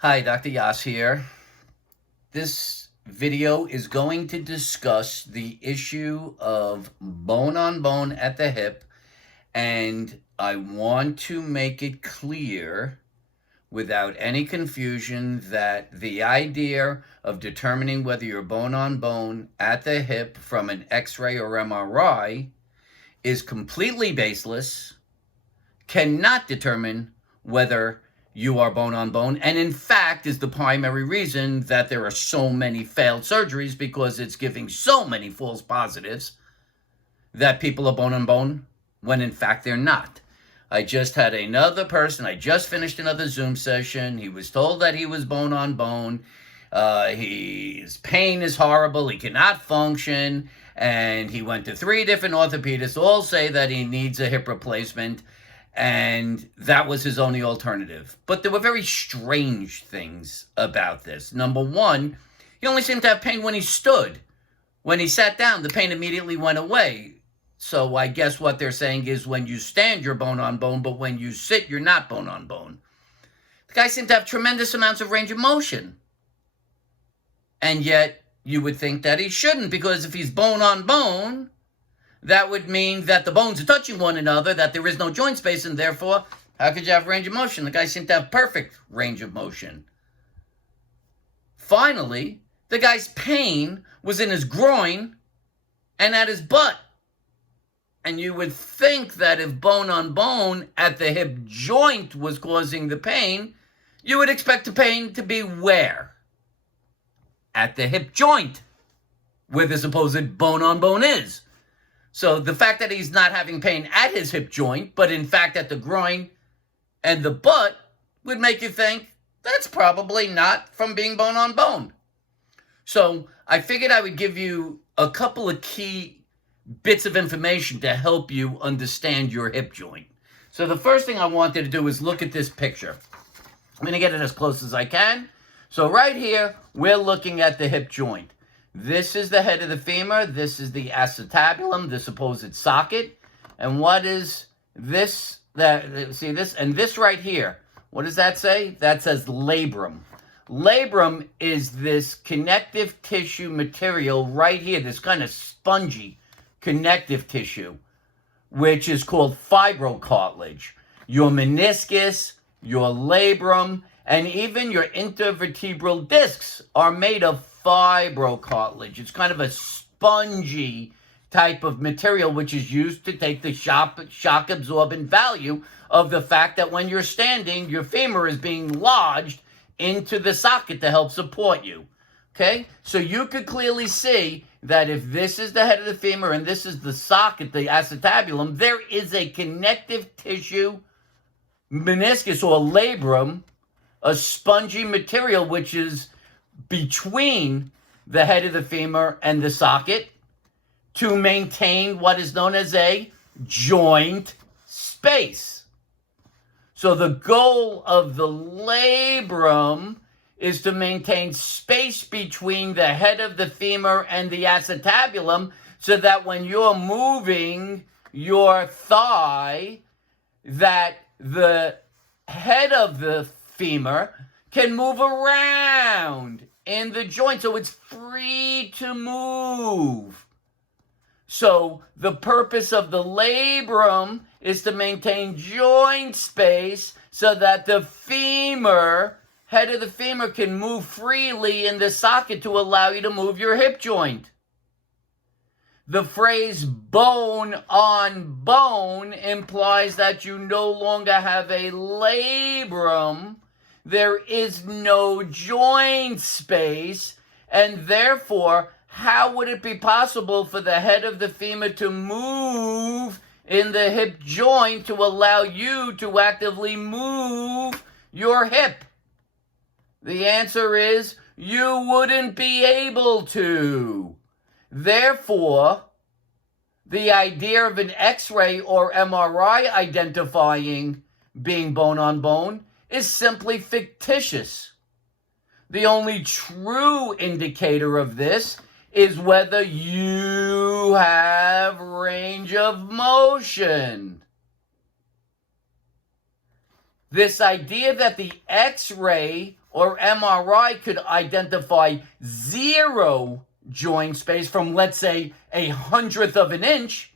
Hi, Dr. Yass here. This video is going to discuss the issue of bone on bone at the hip, and I want to make it clear without any confusion that the idea of determining whether you're bone on bone at the hip from an X-ray or MRI is completely baseless, cannot determine whether you are bone on bone, and in fact is the primary reason that there are so many failed surgeries, because it's giving so many false positives that people are bone on bone when in fact they're not. I just had another person, I just finished another Zoom session. He was told that he was bone on bone. His pain is horrible, he cannot function, and he went to 3 different orthopedists, all say that he needs a hip replacement, and that was his only alternative. But there were very strange things about this. Number one, he only seemed to have pain when he stood. When he sat down, the pain immediately went away. So I guess what they're saying is when you stand, you're bone on bone, but when you sit, you're not bone on bone. The guy seemed to have tremendous amounts of range of motion. And yet, you would think that he shouldn't, because if he's bone on bone, that would mean that the bones are touching one another, that there is no joint space, and therefore, how could you have range of motion? The guy seemed to have perfect range of motion. Finally, the guy's pain was in his groin and at his butt. And you would think that if bone on bone at the hip joint was causing the pain, you would expect the pain to be where? At the hip joint, where the supposed bone on bone is. So the fact that he's not having pain at his hip joint, but in fact at the groin and the butt, would make you think that's probably not from being bone on bone. So I figured I would give you a couple of key bits of information to help you understand your hip joint. So the first thing I wanted to do is look at this picture. I'm going to get it as close as I can. So right here, we're looking at the hip joint. This is the head of the femur. This is the acetabulum, the supposed socket. And what is this? See this? And this right here, what does that say? That says labrum. Labrum is this connective tissue material right here, this kind of spongy connective tissue, which is called fibrocartilage. Your meniscus, your labrum, and even your intervertebral discs are made of fibrocartilage. It's kind of a spongy type of material which is used to take the shock absorbent value of the fact that when you're standing, your femur is being lodged into the socket to help support you. Okay? So you could clearly see that if this is the head of the femur and this is the socket, the acetabulum, there is a connective tissue meniscus or labrum, a spongy material which is between the head of the femur and the socket to maintain what is known as a joint space. So the goal of the labrum is to maintain space between the head of the femur and the acetabulum so that when you're moving your thigh, that the head of the femur can move around in the joint so it's free to move. So the purpose of the labrum is to maintain joint space so that the femur, head of the femur, can move freely in the socket to allow you to move your hip joint. The phrase bone on bone implies that you no longer have a labrum. There is no joint space, and therefore, how would it be possible for the head of the femur to move in the hip joint to allow you to actively move your hip? The answer is you wouldn't be able to. Therefore, the idea of an X-ray or MRI identifying being bone on bone is simply fictitious. The only true indicator of this is whether you have range of motion. This idea that the X-ray or MRI could identify 0 joint space from, let's say, 1/100th of an inch,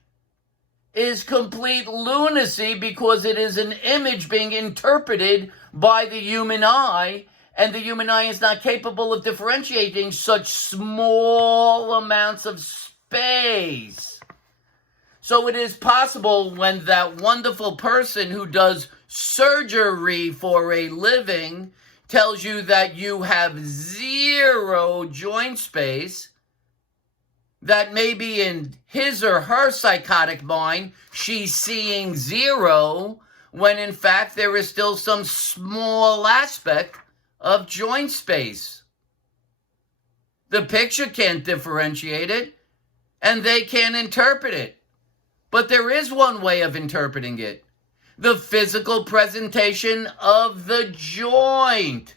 is complete lunacy, because it is an image being interpreted by the human eye, and the human eye is not capable of differentiating such small amounts of space. So it is possible, when that wonderful person who does surgery for a living tells you that you have 0 joint space, that maybe in his or her psychotic mind, she's seeing 0, when in fact there is still some small aspect of joint space. The picture can't differentiate it, and they can't interpret it. But there is one way of interpreting it: the physical presentation of the joint.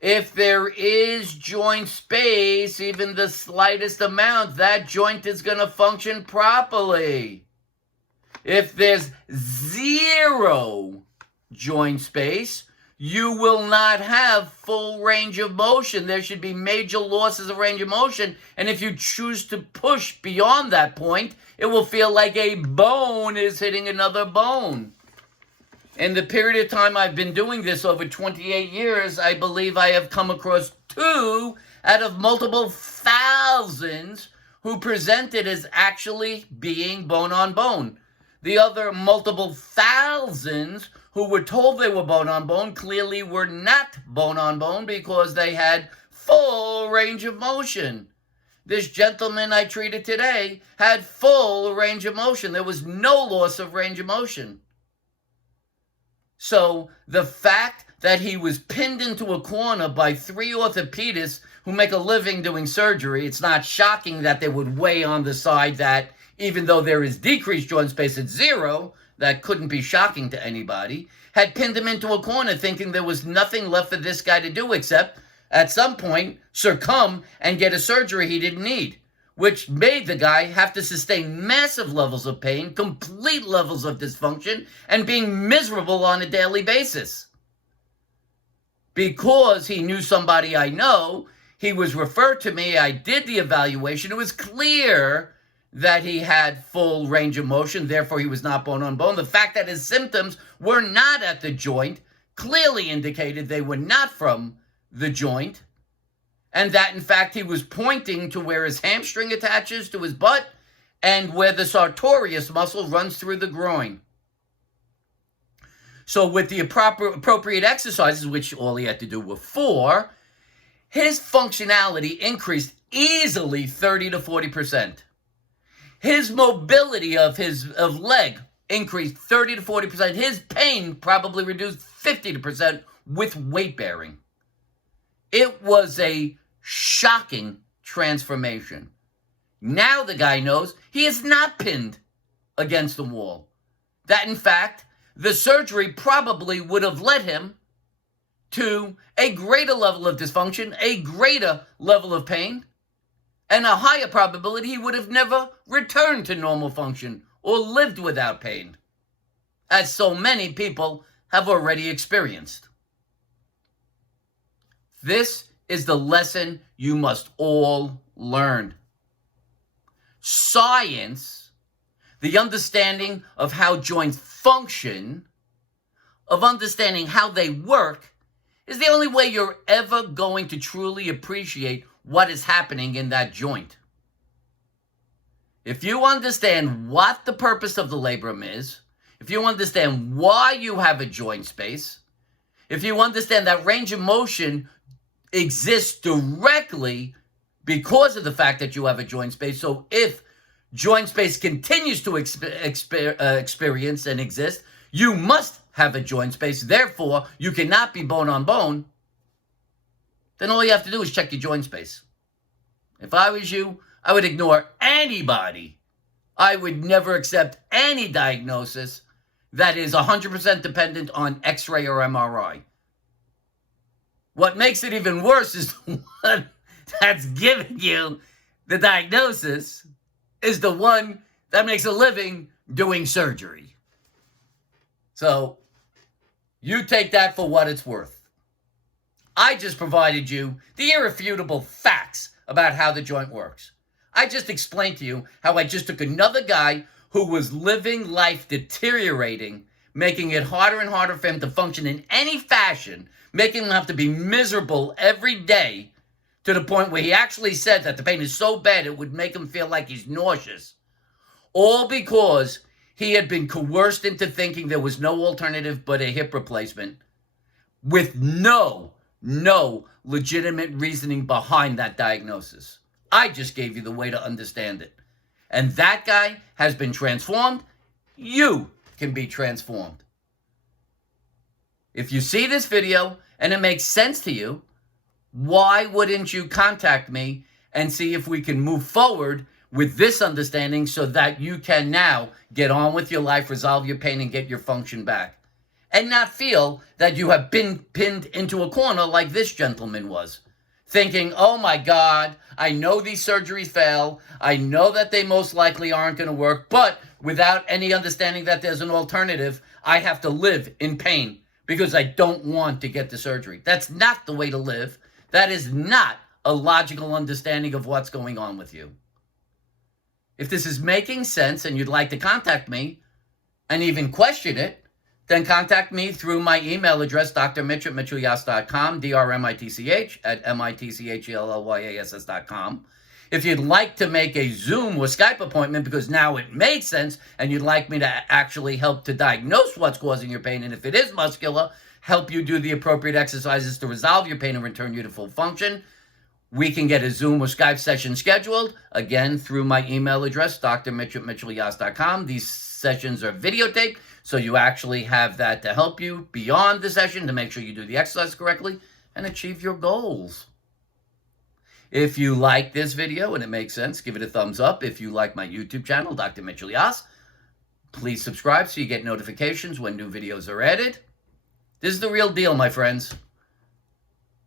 If there is joint space, even the slightest amount, that joint is going to function properly. If there's 0 joint space, you will not have full range of motion. There should be major losses of range of motion. And if you choose to push beyond that point, it will feel like a bone is hitting another bone. In the period of time I've been doing this, over 28 years, I believe I have come across 2 out of multiple thousands who presented as actually being bone on bone. The other multiple thousands who were told they were bone on bone clearly were not bone on bone, because they had full range of motion. This gentleman I treated today had full range of motion. There was no loss of range of motion. So the fact that he was pinned into a corner by 3 orthopedists who make a living doing surgery, it's not shocking that they would weigh on the side that even though there is decreased joint space at 0, that couldn't be shocking to anybody, had pinned him into a corner thinking there was nothing left for this guy to do except, at some point, succumb and get a surgery he didn't need, which made the guy have to sustain massive levels of pain, complete levels of dysfunction, and being miserable on a daily basis. Because he knew somebody I know, he was referred to me, I did the evaluation, it was clear that he had full range of motion, therefore he was not bone on bone. The fact that his symptoms were not at the joint clearly indicated they were not from the joint, and that in fact he was pointing to where his hamstring attaches to his butt and where the sartorius muscle runs through the groin. So with the appropriate exercises, which all he had to do were 4, his functionality increased easily 30 to 40%. His mobility of leg increased 30 to 40%. His pain probably reduced 50% with weight bearing. It was a shocking transformation. Now the guy knows he is not pinned against the wall. That in fact, the surgery probably would have led him to a greater level of dysfunction, a greater level of pain, and a higher probability he would have never returned to normal function or lived without pain, as so many people have already experienced. This is the lesson you must all learn. Science, the understanding of how joints function, of understanding how they work, is the only way you're ever going to truly appreciate what is happening in that joint. If you understand what the purpose of the labrum is, if you understand why you have a joint space, if you understand that range of motion exists directly because of the fact that you have a joint space, so if joint space continues to experience and exist, you must have a joint space, therefore you cannot be bone on bone, then all you have to do is check your joint space. If I was you, I would ignore anybody. I would never accept any diagnosis that is 100% dependent on X-ray or MRI. What makes it even worse is the one that's giving you the diagnosis is the one that makes a living doing surgery. So you take that for what it's worth. I just provided you the irrefutable facts about how the joint works. I just explained to you how I just took another guy who was living life deteriorating, making it harder and harder for him to function in any fashion, making him have to be miserable every day, to the point where he actually said that the pain is so bad it would make him feel like he's nauseous. All because he had been coerced into thinking there was no alternative but a hip replacement, with no legitimate reasoning behind that diagnosis. I just gave you the way to understand it. And that guy has been transformed. You can be transformed. If you see this video and it makes sense to you, why wouldn't you contact me and see if we can move forward with this understanding so that you can now get on with your life, resolve your pain, and get your function back? And not feel that you have been pinned into a corner like this gentleman was, thinking, oh my God, I know these surgeries fail. I know that they most likely aren't going to work, but without any understanding that there's an alternative, I have to live in pain because I don't want to get the surgery. That's not the way to live. That is not a logical understanding of what's going on with you. If this is making sense and you'd like to contact me and even question it, then contact me through my email address, drmitch@mitchellyass.com, drmitch at mitchellyass.com. If you'd like to make a Zoom or Skype appointment because now it made sense and you'd like me to actually help to diagnose what's causing your pain, and if it is muscular, help you do the appropriate exercises to resolve your pain and return you to full function, we can get a Zoom or Skype session scheduled, again, through my email address, drmitch@mitchellyass.com. These sessions are videotaped, so you actually have that to help you beyond the session to make sure you do the exercise correctly and achieve your goals. If you like this video and it makes sense, give it a thumbs up. If you like my YouTube channel, Dr. Mitchell Yass, please subscribe so you get notifications when new videos are added. This is the real deal, my friends.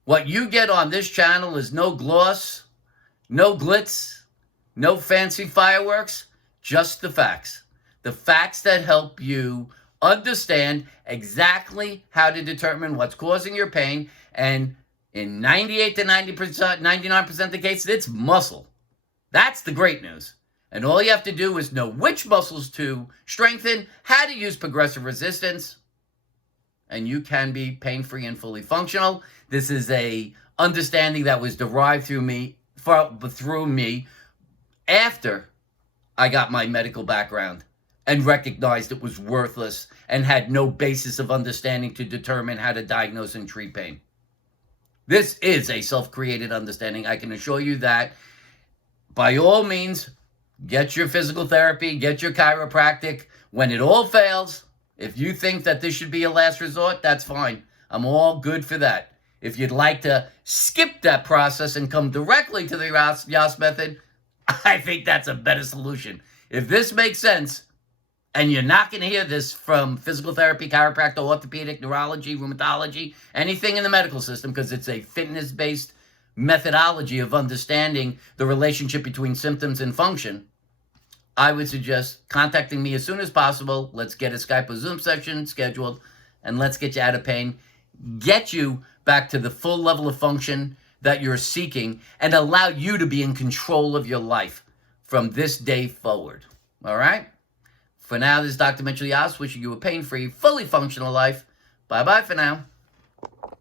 What you get on this channel is no gloss, no glitz, no fancy fireworks, just the facts. The facts that help you understand exactly how to determine what's causing your pain. And in 98 to 90%, 99% of the cases, it's muscle. That's the great news. And all you have to do is know which muscles to strengthen, how to use progressive resistance, and you can be pain-free and fully functional. This is a understanding that was derived through me after I got my medical background and recognized it was worthless and had no basis of understanding to determine how to diagnose and treat pain. This is a self-created understanding. I can assure you that by all means, get your physical therapy, get your chiropractic. When it all fails, if you think that this should be a last resort, that's fine. I'm all good for that. If you'd like to skip that process and come directly to the Yass method, I think that's a better solution. If this makes sense, and you're not going to hear this from physical therapy, chiropractor, orthopedic, neurology, rheumatology, anything in the medical system, because it's a fitness-based methodology of understanding the relationship between symptoms and function, I would suggest contacting me as soon as possible. Let's get a Skype or Zoom session scheduled, and let's get you out of pain, get you back to the full level of function that you're seeking, and allow you to be in control of your life from this day forward. All right? For now, this is Dr. Mitchell Yass wishing you a pain-free, fully functional life. Bye-bye for now.